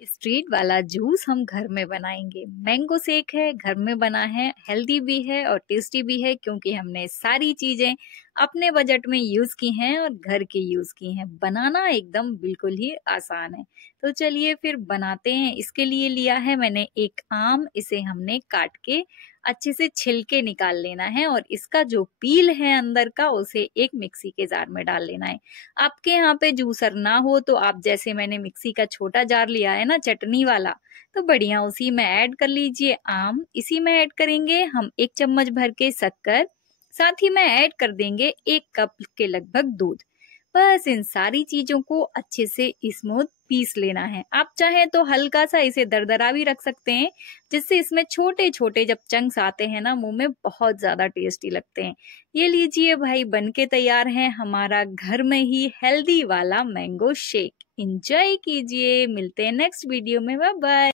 Street वाला juice हम घर में बनाएंगे। मैंगो शेक है, घर में बना है, हेल्दी भी है और टेस्टी भी है क्योंकि हमने सारी चीजें अपने बजट में यूज की हैं और घर की यूज की हैं। बनाना एकदम बिल्कुल ही आसान है। तो चलिए फिर बनाते हैं। इसके लिए लिया है मैंने एक आम। इसे हमने काट के अच्छे से छिलके निकाल लेना है और इसका जो पील है अंदर का उसे एक मिक्सी के जार में डाल लेना है। आपके यहाँ पे जूसर ना हो तो आप जैसे मैंने मिक्सी का छोटा जार लिया है ना चटनी वाला, तो बढ़िया उसी में ऐड कर लीजिए आम। इसी में ऐड करेंगे हम 1 चम्मच भर के शक्कर। साथ ही में ऐड कर देंगे 1 कप के लगभग दूध। बस इन सारी चीजों को अच्छे से स्मूथ पीस लेना है। आप चाहें तो हल्का सा इसे दरदरा भी रख सकते हैं, जिससे इसमें छोटे छोटे जब चंक्स आते हैं ना मुंह में, बहुत ज्यादा टेस्टी लगते हैं। ये लीजिए भाई, बनके तैयार है हमारा घर में ही हेल्दी वाला मैंगो शेक। एंजॉय कीजिए। मिलते हैं नेक्स्ट वीडियो में। Bye bye.